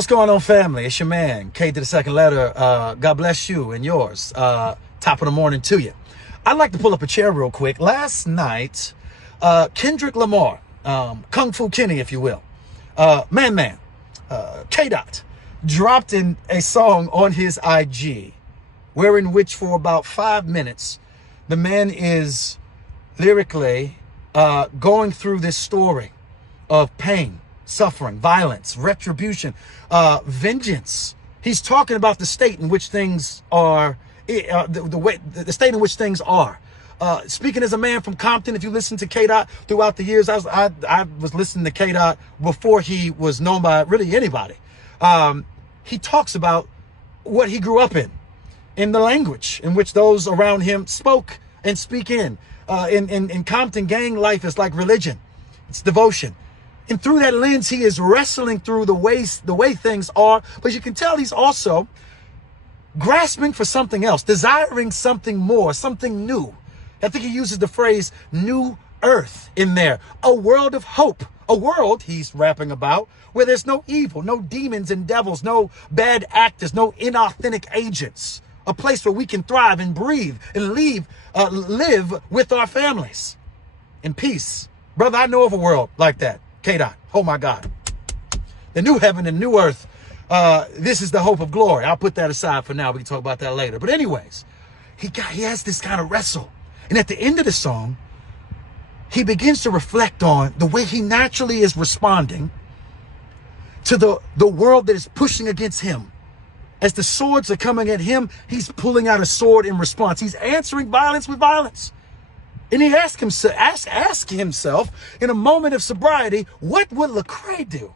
What's going on, family? It's your man, K to the second letter. God bless you and yours. Top of the morning to you. I'd like to pull up a chair real quick. Last night, Kendrick Lamar, Kung Fu Kenny, if you will, K-Dot, dropped in a song on his IG, wherein which for about 5 minutes, the man is lyrically going through this story of pain, suffering, violence, retribution, vengeance. He's talking about the state in which things are, the state in which things are. Speaking as a man from Compton, if you listen to K-Dot throughout the years, I was listening to K-Dot before he was known by really anybody. He talks about what he grew up in the language in which those around him spoke and speak in. In Compton, gang life is like religion. It's devotion. And through that lens, he is wrestling through the way things are. But you can tell he's also grasping for something else, desiring something more, something new. I think he uses the phrase new earth in there. A world of hope. A world, he's rapping about, where there's no evil, no demons and devils, no bad actors, no inauthentic agents. A place where we can thrive and breathe and live with our families in peace. Brother, I know of a world like that. K-Dot, oh my God. The new heaven and new earth. This is the hope of glory. I'll put that aside for now. We can talk about that later. But anyways, he has this kind of wrestle. And at the end of the song, he begins to reflect on the way he naturally is responding to the world that is pushing against him. As the swords are coming at him, he's pulling out a sword in response. He's answering violence with violence. And he asked himself in a moment of sobriety, what would Lecrae do?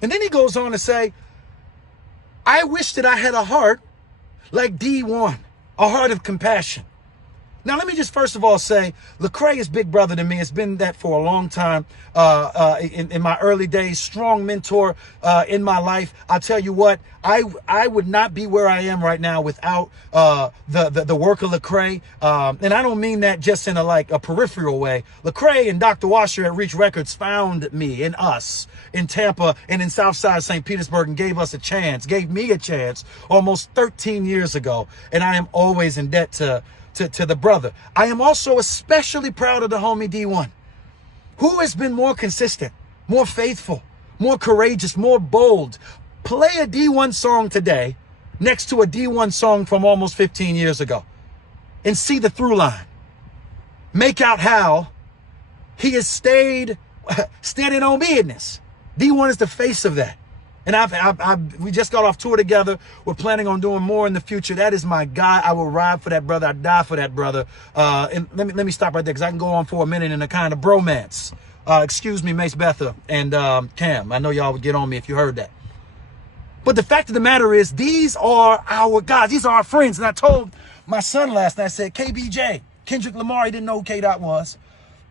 And then he goes on to say, I wish that I had a heart like D1, a heart of compassion. Now, let me just first of all say, Lecrae is big brother to me. It's been that for a long time. In my early days, strong mentor in my life. I'll tell you what, I would not be where I am right now without the work of Lecrae. And I don't mean that just in a peripheral way. Lecrae and Dr. Washer at Reach Records found me and us in Tampa and in Southside St. Petersburg and gave me a chance almost 13 years ago. And I am always in debt to the brother. I am also especially proud of the homie D1, who has been more consistent, more faithful, more courageous, more bold. Play a D1 song today next to a D1 song from almost 15 years ago and see the through line. Make out how he has stayed standing on business. D1 is the face of that. And we just got off tour together. We're planning on doing more in the future. That is my guy. I will ride for that brother. I die for that brother. And let me stop right there because I can go on for a minute in a kind of bromance. Excuse me, Mace Betha and Cam. I know y'all would get on me if you heard that. But the fact of the matter is, these are our guys. These are our friends. And I told my son last night, I said, KBJ, Kendrick Lamar, he didn't know who K-Dot was,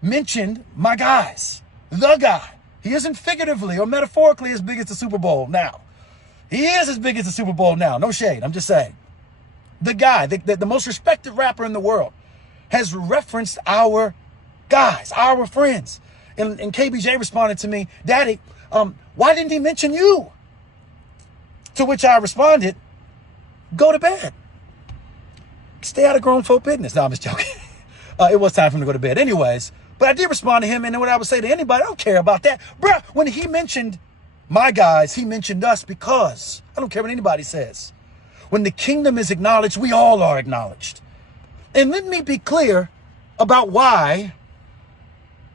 mentioned my guys, the guy. He isn't figuratively or metaphorically as big as the Super Bowl now. He is as big as the Super Bowl now. No shade. I'm just saying. The guy, the most respected rapper in the world, has referenced our guys, our friends. And KBJ responded to me, Daddy, why didn't he mention you? To which I responded, go to bed. Stay out of grown folk business. No, I'm just joking. It was time for him to go to bed. Anyways. But I did respond to him, and then what I would say to anybody, I don't care about that. Bruh, when he mentioned my guys, he mentioned us because I don't care what anybody says. When the kingdom is acknowledged, we all are acknowledged. And let me be clear about why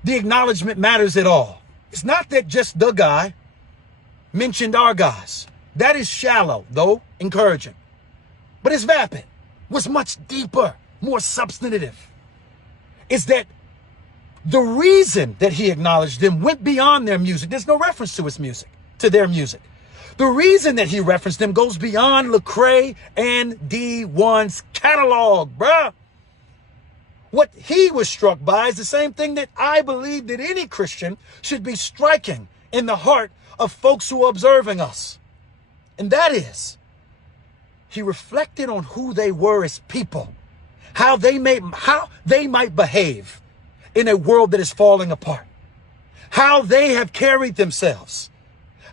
the acknowledgement matters at all. It's not that just the guy mentioned our guys. That is shallow, though encouraging. But it's vapid. What's much deeper, more substantive, is that the reason that he acknowledged them went beyond their music. There's no reference to his music, to their music. The reason that he referenced them goes beyond Lecrae and D1's catalog, bruh. What he was struck by is the same thing that I believe that any Christian should be striking in the heart of folks who are observing us. And that is, he reflected on who they were as people, how they might behave in a world that is falling apart, how they have carried themselves,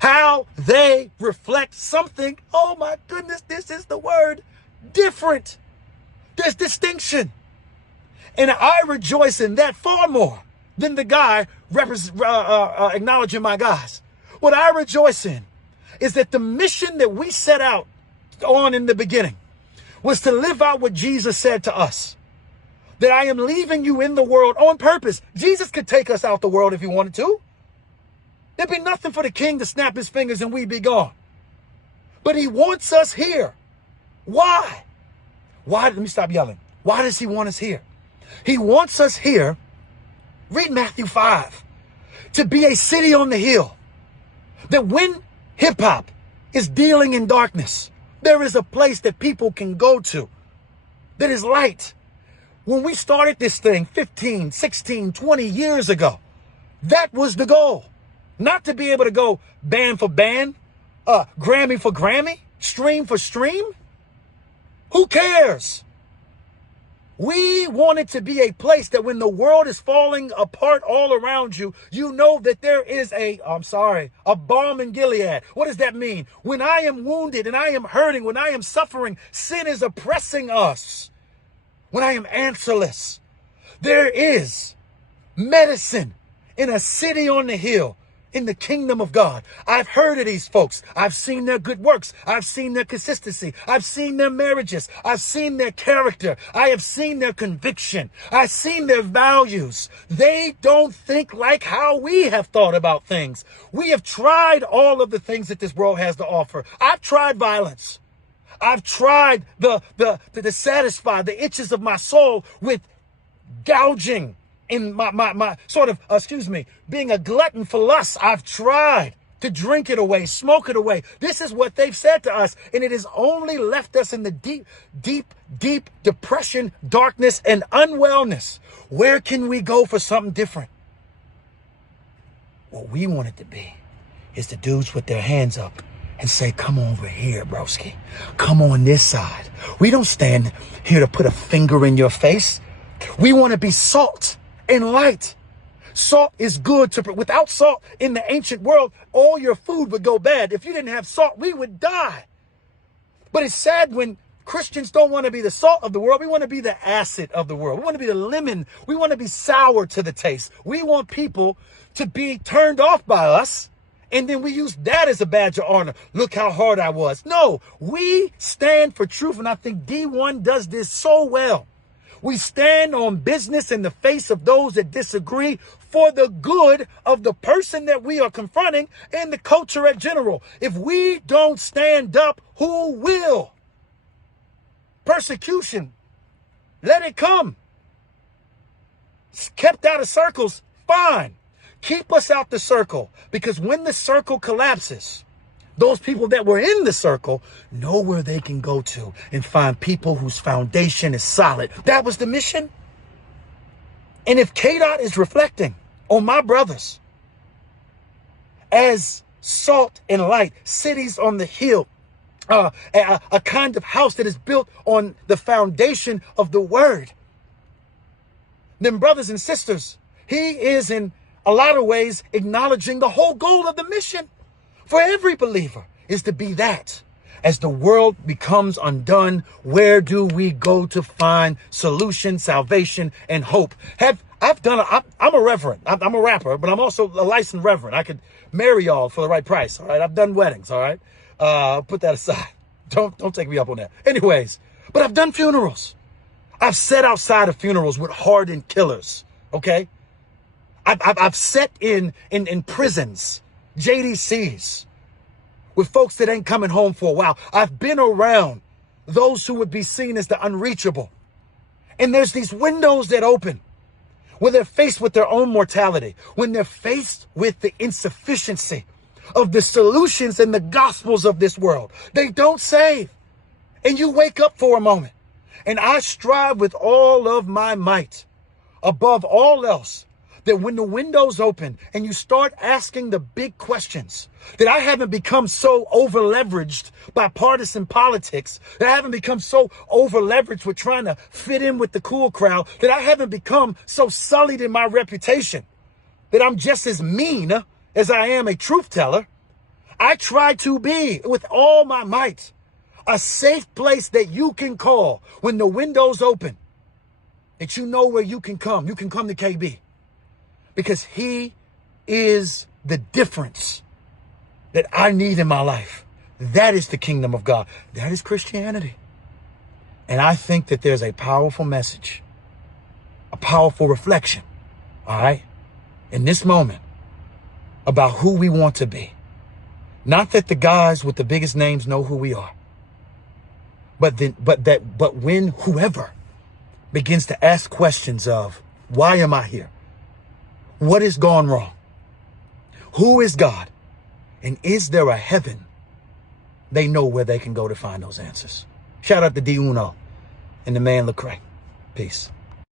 how they reflect something. Oh my goodness, this is the word, different. There's distinction. And I rejoice in that far more than the guy acknowledging my guys. What I rejoice in is that the mission that we set out on in the beginning was to live out what Jesus said to us. That I am leaving you in the world on purpose. Jesus could take us out the world if he wanted to. There'd be nothing for the king to snap his fingers and we'd be gone. But he wants us here. Why? Why? Let me stop yelling. Why does he want us here? He wants us here, read Matthew 5, to be a city on the hill. That when hip hop is dealing in darkness, there is a place that people can go to that is light. When we started this thing 15, 16, 20 years ago, that was the goal. Not to be able to go band for band, Grammy for Grammy, stream for stream. Who cares? We want it to be a place that when the world is falling apart all around you, you know that there is a balm in Gilead. What does that mean? When I am wounded and I am hurting, when I am suffering, sin is oppressing us. When I am answerless, there is medicine in a city on the hill. In the kingdom of God. I've heard of these folks. I've seen their good works. I've seen their consistency. I've seen their marriages. I've seen their character. I have seen their conviction. I've seen their values. They don't think like how we have thought about things. We have tried all of the things that this world has to offer. I've tried violence. I've tried to satisfy the itches of my soul with gouging in my sort of, being a glutton for lust. I've tried to drink it away, smoke it away. This is what they've said to us. And it has only left us in the deep depression, darkness, and unwellness. Where can we go for something different? What we want it to be is the dudes with their hands up and say, come over here, broski. Come on this side. We don't stand here to put a finger in your face. We want to be salt and light. Salt is good without salt in the ancient world, all your food would go bad. If you didn't have salt, we would die. But it's sad when Christians don't want to be the salt of the world. We want to be the acid of the world. We want to be the lemon. We want to be sour to the taste. We want people to be turned off by us. And then we use that as a badge of honor. Look how hard I was. No, we stand for truth. And I think D1 does this so well. We stand on business in the face of those that disagree for the good of the person that we are confronting and the culture in general. If we don't stand up, who will? Persecution, let it come. It's kept out of circles, fine. Keep us out the circle, because when the circle collapses, those people that were in the circle know where they can go to and find people whose foundation is solid. That was the mission. And if KDOT is reflecting on my brothers as salt and light, cities on the hill, a kind of house that is built on the foundation of the word, then brothers and sisters, he is in a lot of ways acknowledging the whole goal of the mission. For every believer is to be that. As the world becomes undone, where do we go to find solution, salvation, and hope? I'm a reverend. I'm a rapper, but I'm also a licensed reverend. I could marry y'all for the right price. All right. I've done weddings. All right. Put that aside. Don't take me up on that. Anyways, but I've done funerals. I've sat outside of funerals with hardened killers. Okay. I've sat in prisons, JDCs, with folks that ain't coming home for a while. I've been around those who would be seen as the unreachable. And there's these windows that open when they're faced with their own mortality, when they're faced with the insufficiency of the solutions and the gospels of this world. They don't save. And you wake up for a moment. And I strive with all of my might, above all else, that when the windows open and you start asking the big questions, that I haven't become so over leveraged by partisan politics, that I haven't become so over leveraged with trying to fit in with the cool crowd, that I haven't become so sullied in my reputation, that I'm just as mean as I am a truth teller. I try to be with all my might a safe place that you can call when the window's open, that you know where you can come. You can come to KB because he is the difference that I need in my life. That is the kingdom of God. That is Christianity. And I think that there's a powerful message, a powerful reflection, all right, in this moment about who we want to be. Not that the guys with the biggest names know who we are, but when whoever begins to ask questions of, why am I here? What has gone wrong? Who is God? And is there a heaven? They know where they can go to find those answers. Shout out to D Uno and the man Lecrae. Peace.